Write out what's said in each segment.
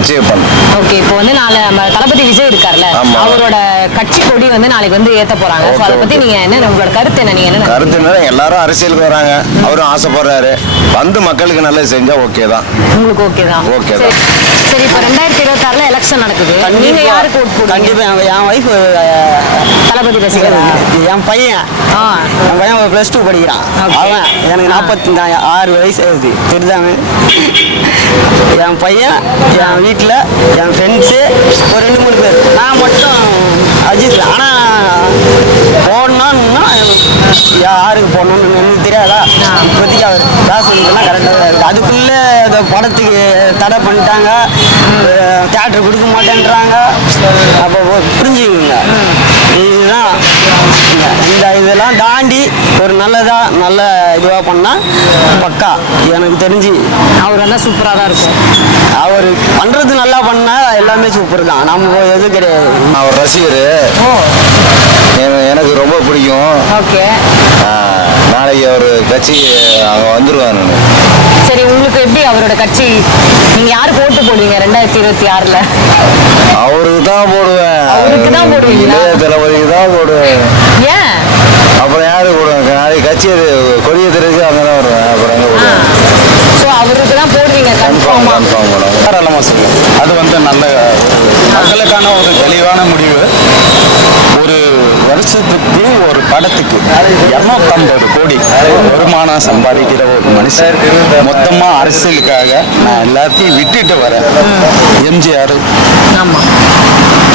Achieve பண்ணணும். Okay, இப்போ வந்து நம்ம தளபதி விஜய் இருக்கார்ல, அவரோட கட்சி கொடி வந்து நாளைக்கு வந்து ஏத்த போறாங்க. சோ அத பத்தி நீங்க என்ன, உங்களோட கருத்து என்ன? நீங்க என்ன கருத்து என்ன? எல்லாரும் அரசியலுக்கு வராங்க, அவரும் ஆசைப்படுறாரு, வந்து மக்களுக்கு நல்லது செஞ்சா ஓகே தான். உங்களுக்கு ஓகே தான்? ஓகே தான். சரி, இப்போ 2026ல எலெக்ஷன் நடக்குது. நீங்க யாருக்கு ஓட் போடுவீங்க? கண்டிப்பா என் வைஃப் தளபதி ரசிகரா? என் பையன் +2 படிக்கிறான். அவன் எனக்கு 46 வயசு ஆகுது. தெரிஞ்சாங்க என் பையன், என் வீட்டில் என் ஃப்ரெண்ட்ஸு ஒரு 2-3 பேர். நான் மட்டும் அஜித். ஆனால் போடணும்னா யாருக்கு போடணும்னு எனக்கு தெரியாதா? இப்போதைக்கு அவர் ராசிலாம் கரெக்டாக தான் இருக்குது. அதுக்குள்ளே இந்த படத்துக்கு தடை பண்ணிட்டாங்க, தியேட்டர் கொடுக்க மாட்டேன்றாங்க. அப்போ புரிஞ்சுக்குங்க, இதுதான் இதெல்லாம் தாண்டி ஒரு நல்ல இதுவாக பண்ணால் பக்கா. எனக்கு தெரிஞ்சு அவர் வந்து சூப்பராக தான் இருக்கும். அவர் பண்ணுறது நல்லா பண்ணால் எல்லாமே சூப்பர் தான். நம்ம எது கிடையாது. அவர் ரசிகர், எனக்கு ரொம்ப பிடிக்கும். ஓகே, நாளைக்கு அவர் கட்சி அங்கே வந்துடுவார். சரி, உங்களுக்கு எப்படி அவரோட கட்சி? நீங்க யாருக்கு ஓட்டு போடுவீங்க 2026ல? அவருக்கு தான் போடுவேன். அவருக்கு தான் போடுவீங்களா? தளபதிக்கு தான் போடுவேன். ஏன்? அப்புறம் யாருக்கு போடுவேன்? நாளைக்கு கட்சி கொடியை தெரிஞ்சு அங்கே தான் வருவேன். அப்புறம் எங்கே போடுவேன்? ஸோ அவருக்கு தான் போடுவீங்க கன்ஃபார்மா? தாராளமாக சொல்லுவேன். அது வந்து நல்ல மக்களுக்கான ஒரு தெளிவான முடிவு. ஒரு வருஷத்துக்கு ஒரு படத்துக்கு 250 கோடி வருமானம் சம்பாதிக்கிற ஒரு மனுஷன் மொத்தமாக அரசியலுக்காக நான் எல்லாத்தையும் விட்டுட்டு வரேன். எம்ஜிஆர்,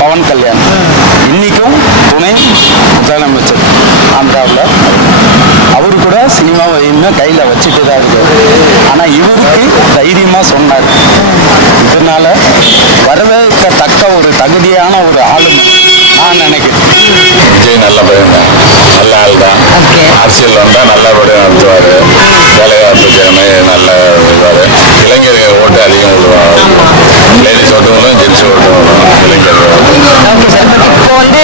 பவன் கல்யாண், இன்னைக்கும் துணை முதலமைச்சர் ஆந்திராவில், அவரு கூட சினிமாவை இன்னும் கையில் வச்சுட்டு தான் இருக்கு. ஆனால் இவருக்கு தைரியமாக சொன்னார். இதனால வரவேற்கத்தக்க ஒரு தகுதியான ஒரு ஆளுமை நான் நினைக்கிறேன். விஜய் நல்ல பையன் தான், நல்ல ஆள் தான். அரசியல் வந்தால் நல்லபடியாக நடத்துவார். வேலைவாய்ப்பு திறமை நல்ல விடுவார். இளைஞர்கள் ஓட்டு அதிகம் விடுவார். லேடிஸ் ஓட்டு விடும், ஜென்ஸ் ஓட்டு விடும், இளைஞர்கள். இப்போ வந்து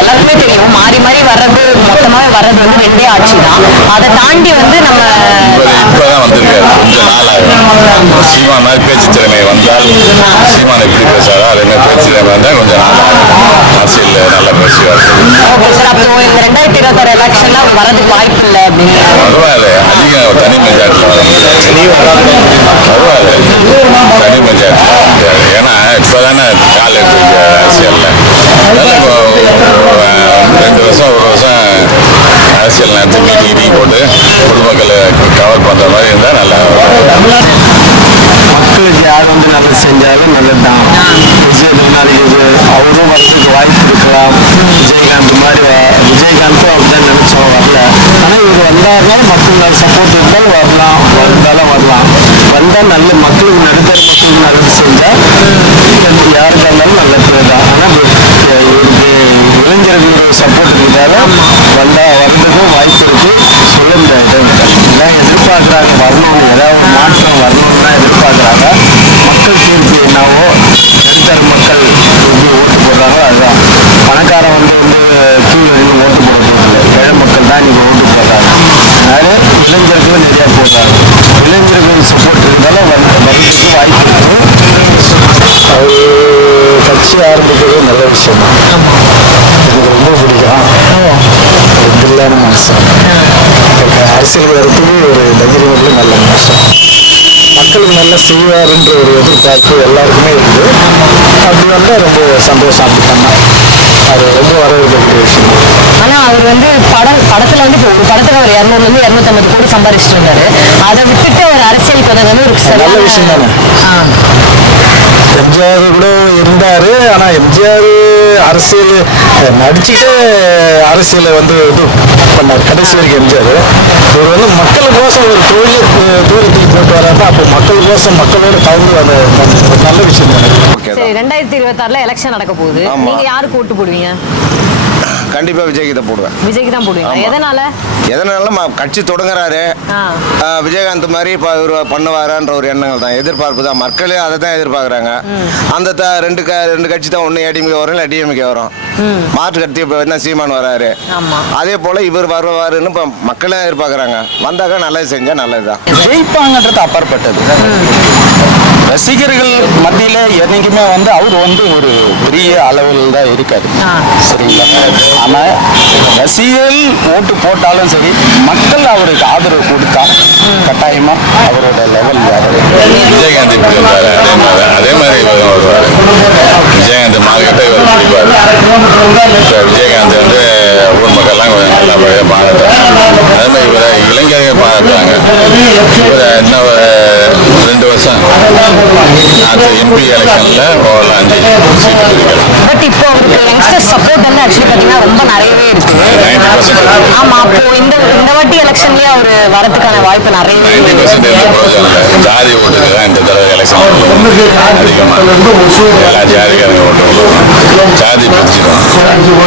எல்லாருக்குமே தெரியும், மாறி மாறி வர்றது, மொத்தமாவே வர்றது வந்து 2 ஆட்சி தான். அதை தாண்டி வந்து நம்ம இப்பதான் வந்திருக்காரு, கொஞ்சம் நாளாக சீமா மாதிரி பேச்சு திறமை வந்தால், சீமான் எப்படி பேசுறாரோ அதே மாதிரி பேச்சு திறமை வந்தால் கொஞ்சம் நாளாக அரசியல் நல்லா பேசுவார். ஓகே சார், அப்போ இந்த 2026 எலெக்ஷன்ல அவர் வரதுக்கு வாய்ப்பு இல்லை அப்படின்னு? வருவாரு, அதிகம் தனி மெஜாரிட்டியில் வருவாரு. தனி மெஜாரிட்டியில், ஏன்னா இப்போதானே கால் எடுத்துருக்கு அரசியலில். அதனால இப்போ 2 வருஷம் 1 வருஷம் அரசியல் நடத்தி மீட்டிங் போட்டு பொதுமக்களை கவர் பண்ணுற மாதிரி இருந்தால் நல்லா. மக்களுக்கு யார் வந்து நல்லது செஞ்சாலும் நல்லது தான். நாளைக்கு அவரும் வரதுக்கு வாய்ப்பு இருக்கலாம். விஜயகாந்த் மாதிரி, விஜயகாந்தும் அப்படிதான் நினைச்சோம் வரல. ஆனால் இவர் வந்தாருன்னா மக்கள் சப்போர்ட் இருந்தால் வரலாம், வந்தாலும் வரலாம். வந்தால் நல்ல மக்களுக்கு நடுத்தர நல்லது செஞ்சால் யாருக்காக இருந்தாலும் நல்ல பேர் தான். ஆனால் இவருக்கு இளைஞர்களுடைய சப்போர்ட் இருந்தாலும் வர்றதுக்கும் வாய்ப்பு இருக்கு, சொல்ல முடியாது. இதான் எதிர்பார்க்குறாங்க, வரணும்னு ஏதாவது மாற்றம் வரணும்னு தான் எதிர்பார்க்குறாங்க. மக்கள் தீர்ப்பு என்னவோ, நடுத்தர மக்கள் எப்படி ஓட்டு போடுறாங்களோ அதுதான். பணக்காரன் வந்து கீழே இருந்து ஓட்டு போடுறது, ஏழை மக்கள் தான் இன்னைக்கு ஓட்டு போடுறாங்க. அதனால இளைஞர்களும் நிறையா போடுறாங்க. இளைஞர்கள் சப்போர்ட் இருந்தாலும் வர்றதுக்கு வாய்ப்பு இருக்கு. அவர் கட்சி ஆரம்பிக்கிறது நல்ல விஷயம் தான். எனக்கு ரொம்ப பிடிக்கும். தில்லான மனுஷன், அரசியல் வரத்துக்கு ஒரு தைரியம் நல்ல மனுஷன், மக்களுக்கு நல்லா செய்வாருன்ற ஒரு எதிர்பார்ப்பு எல்லாருக்குமே இருக்குது. அப்படி வந்தால் ரொம்ப சந்தோஷம். அப்படி பண்ணால் அது ரொம்ப வரவேற்கக்கூடிய விஷயம். ஆனால் அவர் வந்து படத்தில் வந்து ஒரு படத்துக்கு அவர் 200 இருந்து 250 கோடி சம்பாதிச்சுட்டு இருந்தாரு. அதை விட்டுட்டு அவர் அரசியலுக்கு வந்தது ஒரு நல்ல விஷயம் தானே. எம்ஜிஆர் கூட இருந்தாரு. ஆனா எம்ஜிஆர் அரசியல் நடிச்சுட்டு அரசியலை வந்து இது பண்ணார் கடைசி வரைக்கும். எம்ஜிஆர் ஒரு வந்து மக்களுக்கோசம் ஒரு தூரத்துக்கு போட்டு வராருன்னா அப்போ மக்களுக்கோசம் மக்களோட கலந்து அதை நல்ல விஷயம் தானே. சரி, 2026ல எலெக்ஷன் நடக்க போகுது. நீங்க யாருக்கு ஓட்டு போடுவீங்க? கண்டிப்பா விஜய்க்கு தான் போடுவேன். விஜய்க்கு தான் போடுவீங்க? எதனால? கட்சி தொடங்குறாரு, விஜயகாந்த் மாதிரி இப்போ இவர் பண்ணுவாரான்ற ஒரு எண்ணங்கள் தான், எதிர்பார்ப்பு தான். மக்களே அதை தான் எதிர்பார்க்குறாங்க. அந்த ரெண்டு கட்சி தான், ஒன்று ஏடிஎம்கே வரும், இல்லை டிஎம்கே வரும். மாற்று கட்சி இப்போ என்ன சீமான் வராரு, அதே போல் இவர் வருவாருன்னு இப்போ மக்களே எதிர்பார்க்குறாங்க. வந்தாக்கா நல்லது செஞ்சால் நல்லது தான். ஜெயிப்பாங்கன்றது அப்பாற்பட்டது. ரசிகர்கள் மத்தியில என்னைக்குமே வந்து அவர் வந்து ஒரு பெரிய அளவில் தான் இருக்காரு. சரிங்களா? ஆனா ரசிகர்கள் ஓட்டு போட்டாலும் சரி, மக்கள் அவருக்கு ஆதரவு கொடுத்தா கட்டாயமா அவரோட லெவல் விஜயகாந்த் இப்படி இருந்தாரு, அதே மாதிரி இவர் வருவார். விஜயகாந்த் மார்க்கெட்டை இவர் பிடிப்பார். விஜயகாந்த் வந்து ஊர் மக்கள்லாம் கொஞ்சம் நல்லபடியாக பாராட்டுறாங்க. அதே மாதிரி இவரை இளைஞர்கள் பாராட்டுறாங்க. இவரை இன்னும் 2 வருஷம் அடுத்த எம்பி எலெக்ஷன்ல ஒரு 5 சீட்டு பிடிக்கலாம். பட் இப்போ அவருக்கு யங்ஸ்டர் சப்போர்ட் வந்து ஆக்சுவலி பார்த்தீங்கன்னா ரொம்ப நிறையவே இருக்கு. 90% ஆமா, அப்போ இந்த வாட்டி எலெக்ஷன்லயே அவர் வரதுக்கான வாய்ப்பு நிறையவே 90% எந்த பிரயோஜனம் இல்லை. ஜாதி ஓட்டுக்கு தான் இந்த தடவை எலெக்ஷன் அதிகமாக எல்லா ஜாதிக்காரங்க ஓட்டு போடுவாங்க. ஜாதி பிரிச்சிடும்.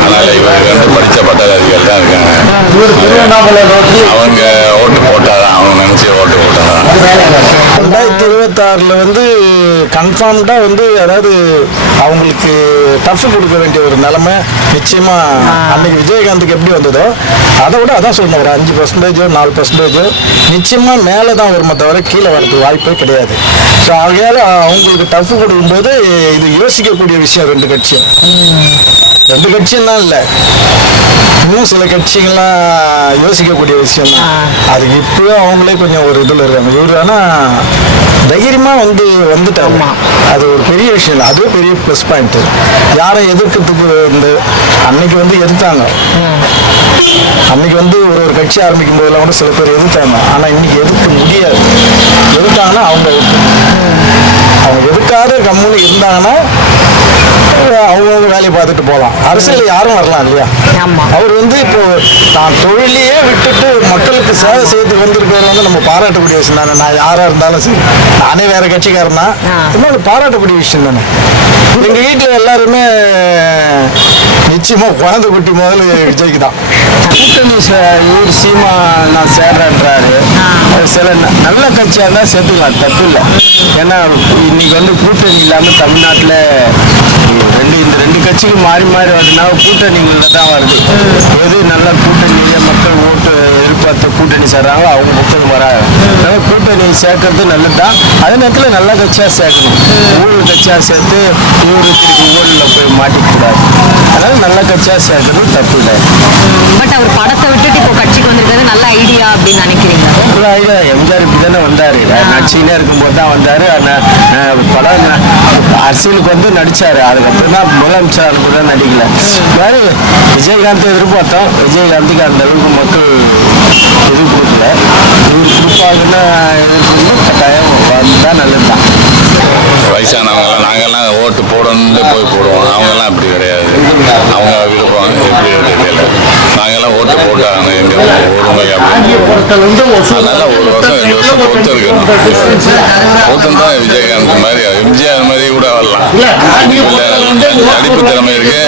அதனால இவர் வந்து படித்த பட்டதாரிகள் தான் இருக்காங்க. அவங்க ஓட்டு போட்டாதான், அவங்க நினைச்சு ஓட்டு போட்டாதான். 2026 வந்து கன்ஃபார்ம்டா வந்து அதாவது அவங்களுக்கு டஃப் கொடுக்க வேண்டிய ஒரு நிலைமை நிச்சயமா அன்னைக்கு விஜயகாந்துக்கு எப்படி வந்ததோ அதை விட அதான் சொல்லணும், ஒரு 5% 4% நிச்சயமா மேலே தான் வருமே தவிர கீழே வரதுக்கு வாய்ப்பே கிடையாது. ஸோ ஆகையால் அவங்களுக்கு டஃப் கொடுக்கும்போது இது யோசிக்கக்கூடிய விஷயம். 2 கட்சியும் 2 கட்சியும் தான் இல்லை, இன்னும் சில கட்சிகள்லாம் யோசிக்கக்கூடிய விஷயம் தான். அதுக்கு இப்போயும் அவங்களே கொஞ்சம் ஒரு இதில் இருக்காங்க. இவர் ஆனால் தைரியமாக வந்துட்டாங்க. அது ஒரு பெரிய விஷயம் இல்லை, அதுவே பெரிய ப்ளஸ் பாயிண்ட். யாரை எதிர்க்கிறதுக்கு இந்த அன்னைக்கு வந்து எதிர்த்தாங்க. அன்னைக்கு வந்து ஒரு கட்சி ஆரம்பிக்கும் போதெல்லாம் கூட சில பேர் எதிர்த்தாங்க. ஆனால் இன்னைக்கு எதிர்க்க முடியாது. எதிர்த்தாங்கன்னா அவங்க எதிர்க்காத கம்முன்னு இருந்தாங்கன்னா அவங்க வேலையை பார்த்துட்டு போகலாம். அரசியல் யாரும் வரலாம் இல்லையா? அவர் வந்து இப்போ நான் தொழிலையே விட்டுட்டு மக்களுக்கு சேவை செய்து வந்திருக்கிறவர் வந்து நம்ம பாராட்டக்கூடிய விஷயம் தானே. நான் யாராக இருந்தாலும் சரி, நானே வேற கட்சிக்காரன் தான், இன்னொரு பாராட்டக்கூடிய விஷயம் தானே. எங்கள் வீட்டில் எல்லாருமே நிச்சயமா குழந்தை குட்டி முதல்ல விஜய்க்கு தான். கூட்டணி இவர் சீமா நான் சேர்றேன்றாரு. சில நல்ல கட்சியாக இருந்தால் சேர்த்துக்கலாம், தப்பு இல்லை. ஏன்னா இன்னைக்கு வந்து கூட்டணி இல்லாமல் தமிழ்நாட்டில் இந்த 2 கட்சிகள் மாறி மாறி வருதுன்னா கூட்டணிகளில் தான் வருது. எது நல்ல கூட்டணியிலே மக்கள் ஓட்டு எதிர்பார்த்து கூட்டணி சேர்றாங்களோ அவங்க மக்கள் வராங்க. அதனால கூட்டணி சேர்க்கறது நல்லது தான். அதே நேரத்தில் நல்ல கட்சியாக சேர்க்கணும். ஊழல் கட்சியாக சேர்த்து இவரு திருப்பி ஊழலில் போய் மாட்டிக்கூடாது. அதனால நல்ல கட்சியாக சேர்க்கறது தப்பு இல்லை. பட் அவர் படத்தை விட்டுட்டு இப்போ கட்சிக்கு வந்திருக்கிறது நல்ல ஐடியா அப்படின்னு நினைக்கிறீங்க? நல்ல ஐடியா. எம்ஜிஆர் இப்படி தானே வந்தார், நடிச்சுக்கினே இருக்கும்போது தான் வந்தார். படம் அரசியலுக்கு வந்து நடிச்சாரு. அதுக்கப்புறம் தான் முதலமைச்சர் அதுக்கு தான் நடிக்கல. மாதிரி விஜயகாந்த் எதிர்பார்த்தோம். விஜயகாந்துக்கு அந்த அளவுக்கு மக்கள் இது கொடுக்கல. இவர் கொடுப்பாங்கன்னு எதிர்ப்பு கட்டாயம் தான் நல்லது தான். வயசானவங்கெல்லாம் நாங்கெல்லாம் ஓட்டு போடணும்னு போய் போடுவோம். அவங்கெல்லாம் அப்படி கிடையாது. அவங்க விருப்பம் எப்படி தெரியல. நாங்கெல்லாம் ஓட்டு போட்டாங்க எங்க ஒருமை அப்படின்னு. அதனால 1 வருஷம் 2 வருஷம் பொறுத்து இருக்கணும். பொறுத்து தான் விஜயகாந்த் மாதிரி எம்ஜிஆர் மாதிரி கூட வரலாம். நடிப்பு திறமை இருக்கு.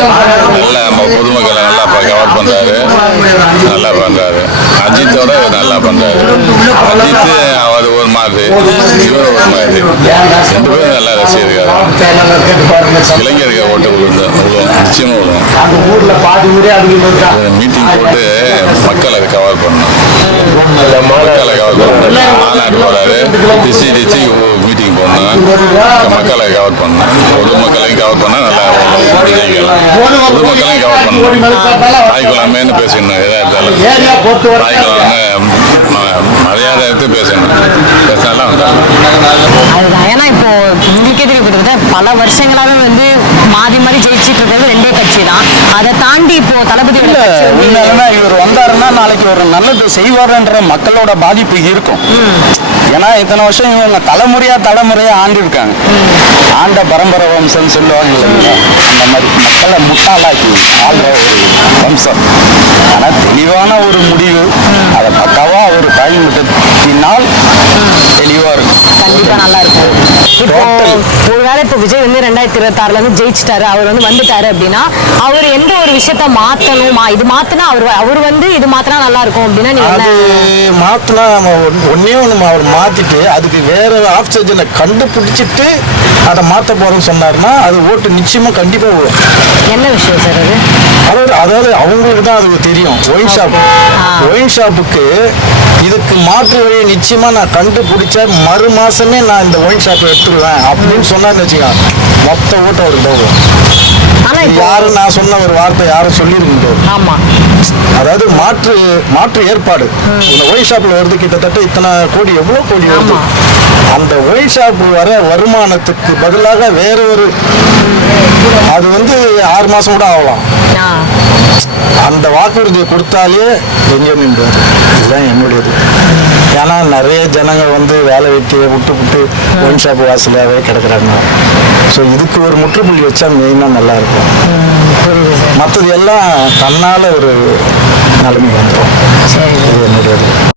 நல்லா பொதுமக்களை நல்லா கவர் பண்றாரு, நல்லா பண்றாரு. அஜித்தோட நல்லா பண்றாரு. அஜித் அவர் ஒரு மாதிரி, இவர் ஒரு மாதிரி, 2 பேரும் நல்லா ரசிகர்கள். இளைஞர்கள் ஓட்டு நிச்சயமா விடுவோம். மீட்டிங் போட்டு மக்களை கவர் பண்ணணும். மக்களை கவர் பண்ணணும். மாநாடு போறாரு, டிசி மீட்டிங் போடணும். மக்களை கவர் பண்ணணும். பொதுமக்களையும் கவர் பண்ணா நல்லா விஜயிக்கலாம். பொதுமக்களையும் கவர் பண்ணணும். தாய்க்குழாமேன்னு பேசணும். எதா இருந்தாலும் தாய்க்குழாம மரியாதை எடுத்து பேசணும். பேசினாலும் அதுதான். ஏன்னா இப்போ உங்களுக்கே தெரியப்படுது, பல வருஷங்களாவே வந்து மாறி மாறி ஜெயிச்சுட்டு இருக்கிறது 2 கட்சி தான். அதை தாண்டி இப்போ தளபதி இவர் வந்தாருன்னா நாளைக்கு ஒரு நல்லது செய்வார்ன்ற மக்களோட பாதிப்பு இருக்கும். ஏன்னா இத்தனை வருஷம் இவங்க தலைமுறையா ஆண்டு இருக்காங்க. ஆண்ட பரம்பரை வம்சம் சொல்லுவாங்க இல்லைங்களா, அந்த மாதிரி மக்களை முட்டாளாக்கி ஆள்ற ஒரு வம்சம். ஆனால் தெளிவான ஒரு முடிவு, அதை பக்காவா ஒரு பயன்படுத்தினால் தெளிவா இருக்கும். கண்டிப்பா நல்லா இருக்கும். இப்போ ஒருவேளை இப்போ விஜய் வந்து 2026 வந்து ஜெயிச்சிட்டாரு, அவர் வந்து வந்துட்டாரு அப்படின்னா அவர் எந்த ஒரு விஷயத்த மாத்தணும், இது மாத்தினா அவர் வந்து இது மாத்தினா நல்லா இருக்கும் அப்படின்னா நீங்க அது மாத்தினா நம்ம ஒன்னே ஒன்று அவர் மாத்திட்டு அதுக்கு வேற ஆப்ஷனை கண்டுபிடிச்சிட்டு அதை மாற்ற போறோம்னு சொன்னாருன்னா அது ஓட்டு நிச்சயமா கண்டிப்பா வரும். என்ன விஷயம் சார் அது? அதாவது அவங்களுக்கு தான் அது தெரியும். ஒயின் ஷாப்புக்கு இதுக்கு மாற்று வழி நிச்சயமா நான் கண்டுபிடிச்ச மறு மாசமே நான் இந்த ஒயின் ஷாப் எடுத்துருவேன் அப்படின்னு சொன்னான்னு வச்சுக்கோங்க, மொத்த ஓட்டம் அவருக்கு போகும். ஆனா இது இப்போ யாரும் நான் சொன்ன ஒரு வார்த்தை யாரும் சொல்லியிருக்க முடியாது. ஆமா அதாவது மாற்று ஏற்பாடு இந்த ஒயின் ஷாப்ல வருது கிட்டத்தட்ட இத்தனை கோடி, எவ்வளவு கோடி வருது. ஆமா. அந்த ஒயின் ஷாப் வர வருமானத்துக்கு பதிலாக வேற ஒரு அது வந்து 6 மாசம் கூட ஆகலாம். ஆ. அந்த வாக்குறுதியை கொடுத்தாலே எங்கே நின்றாரு. இதுதான் என்னுடையது. ஏன்னா நிறைய ஜனங்க வந்து வேலை வெட்டியை விட்டு ஒயின் ஷாப் வாசலாகவே கிடக்குறாங்க. ஸோ இதுக்கு ஒரு முற்றுப்புள்ளி வச்சா மெயினாக நல்லா இருக்கும். மற்றது எல்லாம் தன்னால் ஒரு நிலைமை வந்துடும். இது என்னுடையது.